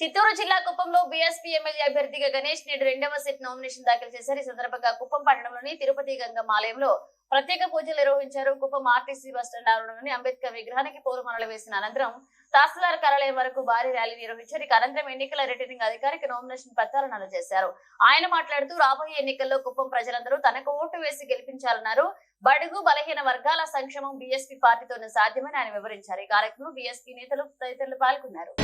చిత్తూరు జిల్లా కుప్పంలో BSP MLA అభ్యర్థిగా గణేష్ నేడు రెండవ సెట్ నామినేషన్ దాఖలు చేశారు. ఈ సందర్భంగా కుప్పం పట్టణంలోని తిరుపతి గంగమ్మ ఆలయంలో ప్రత్యేక పూజలు నిర్వహించారు. కుప్పం ఆర్టీసీ బస్టాండ్ ఆవరణలోని అంబేద్కర్ విగ్రహానికి పూలమాలలు వేసిన అనంతరం తహసీల్దార్ కార్యాలయం వరకు భారీ ర్యాలీ నిర్వహించారు. ఇక అనంతరం ఎన్నికల రిటర్నింగ్ అధికారికి నామినేషన్ పత్రాలను అందజేశారు. ఆయన మాట్లాడుతూ రాబోయే ఎన్నికల్లో కుప్పం ప్రజలందరూ తనకు ఓటు వేసి గెలిపించాలన్నారు. బడుగు బలహీన వర్గాల సంక్షేమం బీఎస్పీ పార్టీతోనే సాధ్యమని ఆయన వివరించారు. ఈ కార్యక్రమంలో బీఎస్పీ నేతలు తదితరులు పాల్గొన్నారు.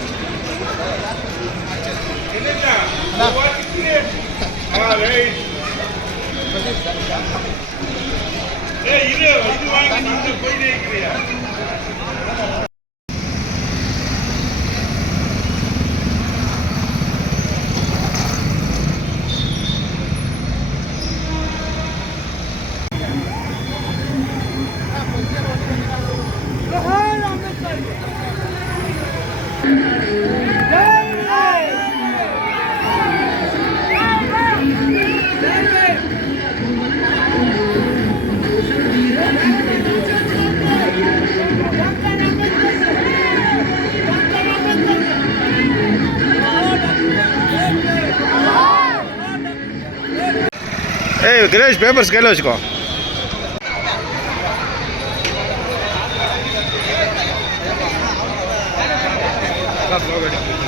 गणेश पेपर्स के उसको लोग